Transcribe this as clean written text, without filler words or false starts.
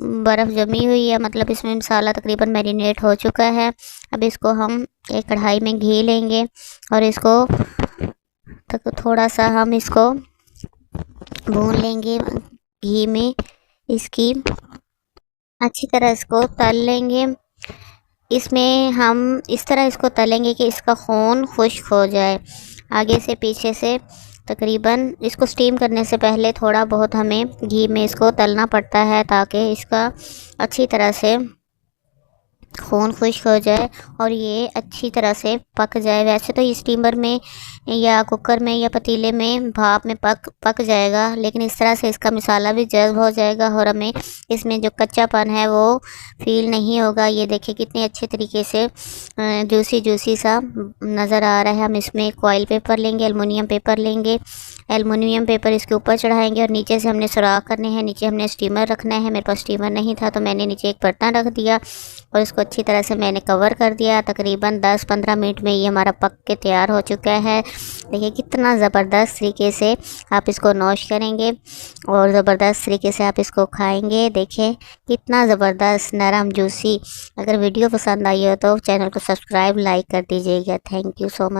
बर्फ़ जमी हुई है, मतलब इसमें मसाला तकरीबन मैरिनेट हो चुका है। अब इसको हम एक कढ़ाई में घी लेंगे और इसको थोड़ा सा हम इसको भून लेंगे घी में, इसकी अच्छी तरह इसको तल लेंगे। इसमें हम इस तरह इसको तलेंगे कि इसका खून खुश्क हो जाए, आगे से पीछे से। तकरीबन इसको स्टीम करने से पहले थोड़ा बहुत हमें घी में इसको तलना पड़ता है ताकि इसका अच्छी तरह से खून खुश्क हो जाए और ये अच्छी तरह से पक जाए। वैसे तो स्टीमर में या कुकर में या पतीले में भाप में पक जाएगा, लेकिन इस तरह से इसका मसाला भी जज़्ब हो जाएगा और हमें इसमें जो कच्चापन है वो फील नहीं होगा। ये देखिए कितने अच्छे तरीके से जूसी जूसी सा नज़र आ रहा है। हम इसमें एक ऑयल पेपर लेंगे, एलुमिनियम पेपर लेंगे, एलुमिनियम पेपर इसके ऊपर चढ़ाएंगे और नीचे से हमने सुराख करने हैं। नीचे हमने स्टीमर रखना है। मेरे पास स्टीमर नहीं था तो मैंने नीचे एक बर्तन रख दिया और इसको अच्छी तरह से मैंने कवर कर दिया। तकरीबन 10-15 मिनट में ये हमारा पक के तैयार हो चुका है। देखिए कितना ज़बरदस्त तरीके से आप इसको नोश करेंगे और ज़बरदस्त तरीके से आप इसको खाएंगे। देखिए कितना ज़बरदस्त नरम जूसी। अगर वीडियो पसंद आई हो तो चैनल को सब्सक्राइब लाइक कर दीजिएगा। Thank you so much.